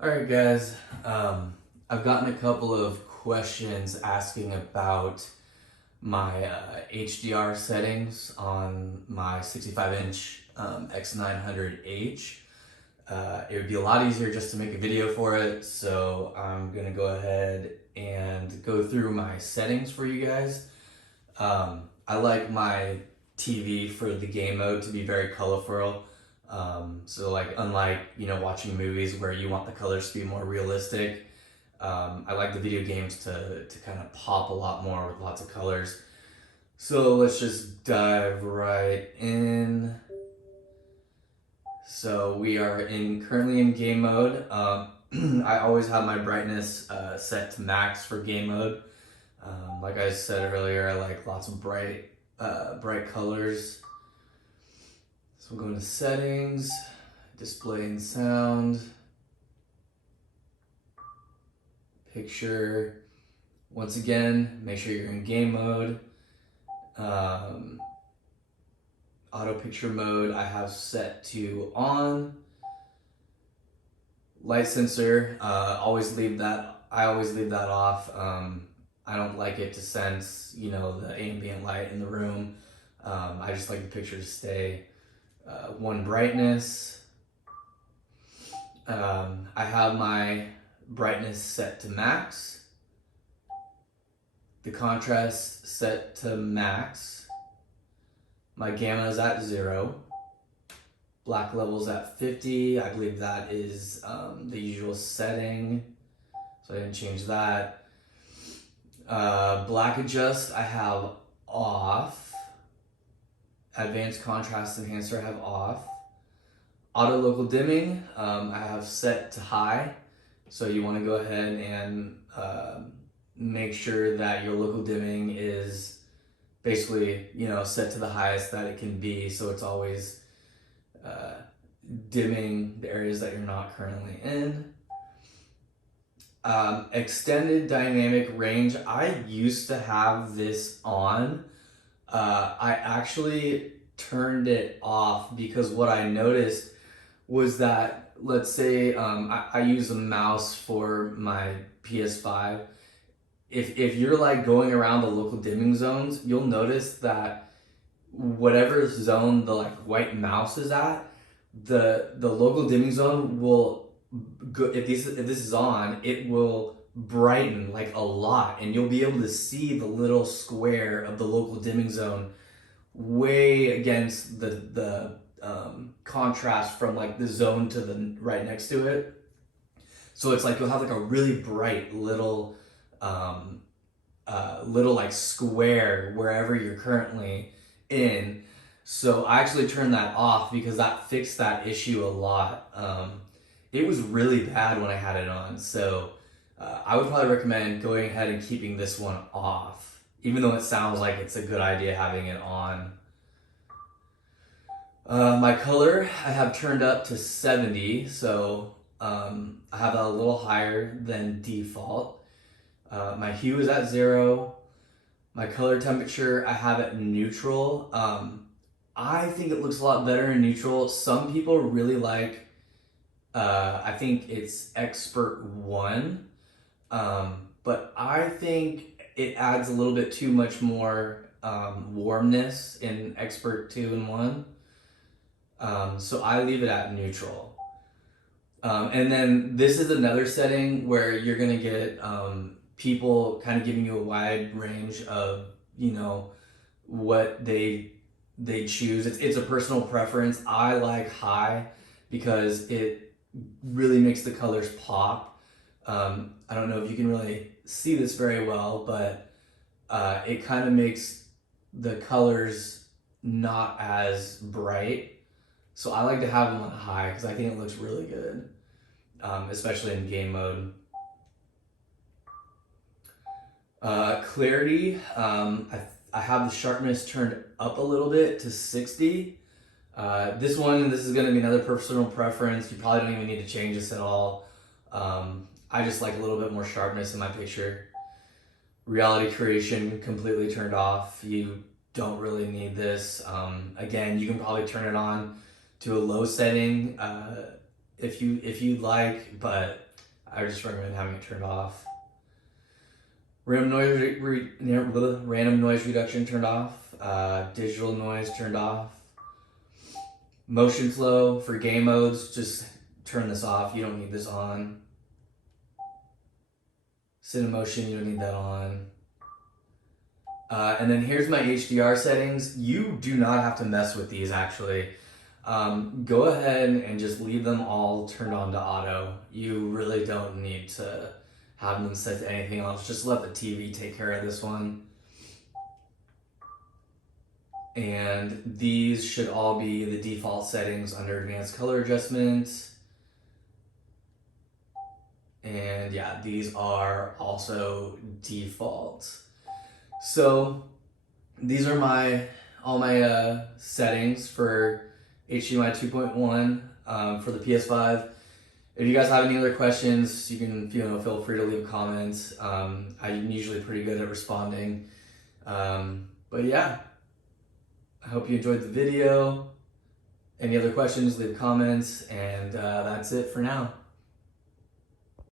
Alright guys, I've gotten a couple of questions asking about my HDR settings on my 65-inch X900H. It would be a lot easier just to make a video for it, so I'm going to go ahead and go through my settings for you guys. I like my TV for the game mode to be very colorful. So like unlike, watching movies where you want the colors to be more realistic, I like the video games to kind of pop a lot more with lots of colors. So let's just dive right in. So we are currently in game mode. I always have my brightness set to max for game mode. Like I said earlier, I like lots of bright colors. So we'll go into settings, display and sound, picture. Once again, make sure you're in game mode. Auto picture mode I have set to on. Light sensor, I always leave that off. I don't like it to sense, the ambient light in the room. I just like the picture to stay one brightness. I have my brightness set to max. The contrast set to max. My gamma is at 0. Black level's at 50. I believe that is the usual setting, so I didn't change that. Black adjust I have off. Advanced contrast enhancer I have off. Auto local dimming I have set to high, so you want to go ahead and make sure that your local dimming is basically set to the highest that it can be, so it's always dimming the areas that you're not currently in. Extended dynamic range, I used to have this on. I actually turned it off because what I noticed was that, let's say I use a mouse for my PS5. If you're like going around the local dimming zones, you'll notice that whatever zone the like white mouse is at, the local dimming zone will go, if this is on, it will brighten like a lot, and you'll be able to see the little square of the local dimming zone way against the contrast from like the zone to the right next to it. So it's like you'll have like a really bright little like square wherever you're currently in. So I actually turned that off because that fixed that issue a lot. It was really bad when I had it on, so I would probably recommend going ahead and keeping this one off, even though it sounds like it's a good idea having it on. My color I have turned up to 70, so I have that a little higher than default. My hue is at 0. My color temperature I have at neutral. I think it looks a lot better in neutral. Some people really like, I think it's Expert 1. But I think it adds a little bit too much more warmness in Expert 2 and 1. So I leave it at neutral. And then this is another setting where you're going to get people kind of giving you a wide range of, what they choose. It's a personal preference. I like high because it really makes the colors pop. I don't know if you can really see this very well, but it kind of makes the colors not as bright. So I like to have them on high because I think it looks really good, especially in game mode. Clarity, I have the sharpness turned up a little bit to 60. This is going to be another personal preference. You probably don't even need to change this at all. I just like a little bit more sharpness in my picture. Reality creation completely turned off. You don't really need this. Again, you can probably turn it on to a low setting if you'd like, but I just recommend having it turned off. Random noise reduction turned off. Digital noise turned off. Motion flow for game modes, just turn this off. You don't need this on. Cinemotion, you don't need that on. And then here's my HDR settings. You do not have to mess with these actually. Go ahead and just leave them all turned on to auto. You really don't need to have them set to anything else. Just let the TV take care of this one. And these should all be the default settings under advanced color adjustment. And yeah, these are also default. So these are all my settings for HDMI 2.1 for the PS5. If you guys have any other questions, you can feel free to leave a comment. I'm usually pretty good at responding. But yeah, I hope you enjoyed the video. Any other questions, leave comments, and that's it for now.